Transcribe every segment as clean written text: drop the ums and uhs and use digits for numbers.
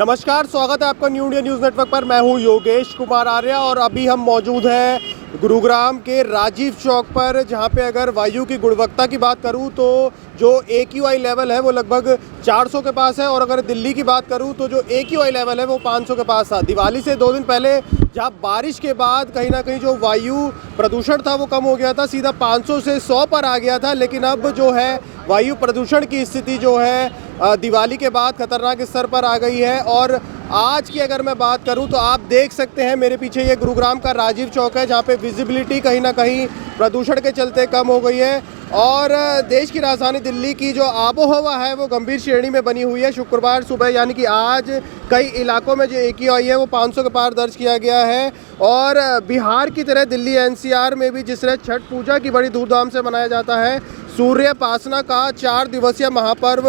नमस्कार, स्वागत है आपका न्यू इंडिया न्यूज़ नेटवर्क पर। मैं हूं योगेश कुमार आर्या और अभी हम मौजूद हैं गुरुग्राम के राजीव चौक पर, जहां पे अगर वायु की गुणवत्ता की बात करूं तो जो AQI लेवल है वो लगभग 400 के पास है, और अगर दिल्ली की बात करूं तो जो AQI लेवल है वो 500 के पास था। दिवाली से 2 दिन पहले जहां बारिश के बाद कहीं ना कहीं जो वायु प्रदूषण था वो कम हो गया था, सीधा 500 से 100 पर आ गया था। लेकिन अब जो है वायु प्रदूषण की स्थिति जो है दिवाली के बाद खतरनाक स्तर पर आ गई है। और आज की अगर मैं बात करूं तो आप देख सकते हैं मेरे पीछे ये गुरुग्राम का राजीव चौक है, जहां पे विजिबिलिटी कहीं ना कहीं प्रदूषण के चलते कम हो गई है। और देश की राजधानी दिल्ली की जो आबोहवा है वो गंभीर श्रेणी में बनी हुई है। शुक्रवार सुबह यानी कि आज कई इलाकों में जो AQI है वो 500 के पार दर्ज किया गया है। और बिहार की तरह दिल्ली NCR में भी जिस तरह छठ पूजा की बड़ी धूमधाम से मनाया जाता है, सूर्योपासना का 4 दिवसीय महापर्व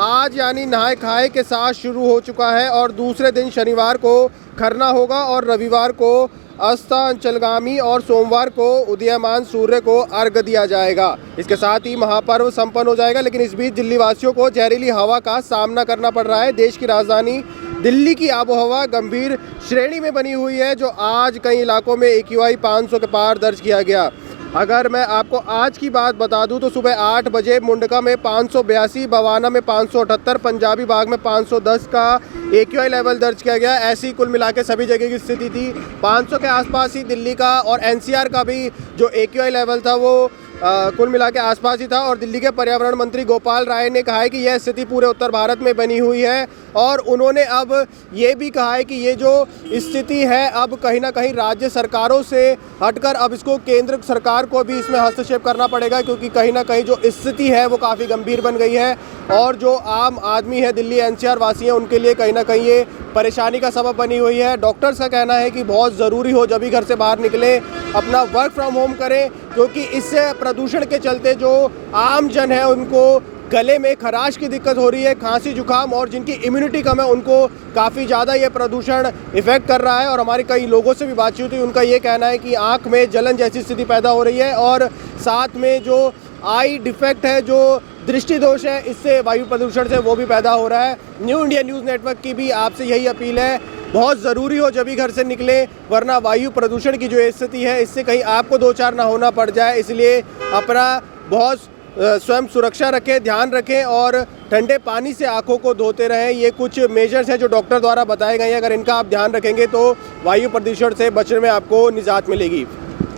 आज यानी नहाय खाए के साथ शुरू हो चुका है। और दूसरे दिन शनिवार को खरना होगा और रविवार को अस्तांचलगामी और सोमवार को उदीयमान सूर्य को अर्घ्य दिया जाएगा। इसके साथ ही महापर्व संपन्न हो जाएगा। लेकिन इस बीच दिल्ली वासियों को जहरीली हवा का सामना करना पड़ रहा है। देश की राजधानी दिल्ली की आबोहवा गंभीर श्रेणी में बनी हुई है, जो आज कई इलाकों में AQI 500 के पार दर्ज किया गया। अगर मैं आपको आज की बात बता दूं तो सुबह 8 बजे मुंडका में 582, बवाना में 578, पंजाबी बाग में 510 का AQI लेवल दर्ज किया गया। ऐसी कुल मिला के सभी जगह की स्थिति थी। 500 के आसपास ही दिल्ली का और NCR का भी जो AQI लेवल था वो कुल मिला के आसपास ही था। और दिल्ली के पर्यावरण मंत्री गोपाल राय ने कहा है कि यह स्थिति पूरे उत्तर भारत में बनी हुई है। और उन्होंने अब ये भी कहा है कि ये जो स्थिति है अब कहीं ना कहीं राज्य सरकारों से हटकर अब इसको केंद्र सरकार को भी इसमें हस्तक्षेप करना पड़ेगा, क्योंकि कहीं ना कहीं जो स्थिति है वो काफ़ी गंभीर बन गई है। और जो आम आदमी है, दिल्ली NCR वासी हैं, उनके लिए कहीं ना कहीं ये परेशानी का सबब बनी हुई है। डॉक्टर्स का कहना है कि बहुत ज़रूरी हो जब भी घर से बाहर निकले अपना वर्क फ्रॉम होम करें, क्योंकि इससे प्रदूषण के चलते जो आम जन है उनको गले में खराश की दिक्कत हो रही है, खांसी जुकाम, और जिनकी इम्यूनिटी कम है उनको काफ़ी ज़्यादा ये प्रदूषण इफेक्ट कर रहा है। और हमारे कई लोगों से भी बातचीत हुई, उनका ये कहना है कि आँख में जलन जैसी स्थिति पैदा हो रही है। और साथ में जो आई डिफेक्ट है, जो दृष्टि दोष है, इससे वायु प्रदूषण से वो भी पैदा हो रहा है। न्यू इंडिया न्यूज़ नेटवर्क की भी आपसे यही अपील है, बहुत ज़रूरी हो जब भी घर से निकले, वरना वायु प्रदूषण की जो स्थिति है इससे कहीं आपको दो चार ना होना पड़ जाए। इसलिए अपना बहुत स्वयं सुरक्षा रखें, ध्यान रखें और ठंडे पानी से आंखों को धोते रहें। ये कुछ मेजर्स हैं जो डॉक्टर द्वारा बताए गए हैं। अगर इनका आप ध्यान रखेंगे तो वायु प्रदूषण से बचने में आपको निजात मिलेगी।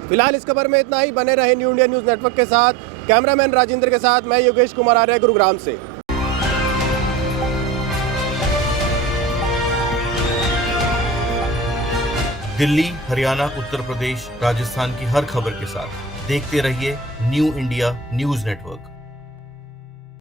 फिलहाल इस खबर में इतना ही। बने रहे न्यू इंडिया न्यूज़ नेटवर्क के साथ। कैमरामैन राजेंद्र के साथ मैं योगेश कुमार आर्य, गुरुग्राम से। दिल्ली, हरियाणा, उत्तर प्रदेश, राजस्थान की हर खबर के साथ देखते रहिए न्यू इंडिया न्यूज़ नेटवर्क।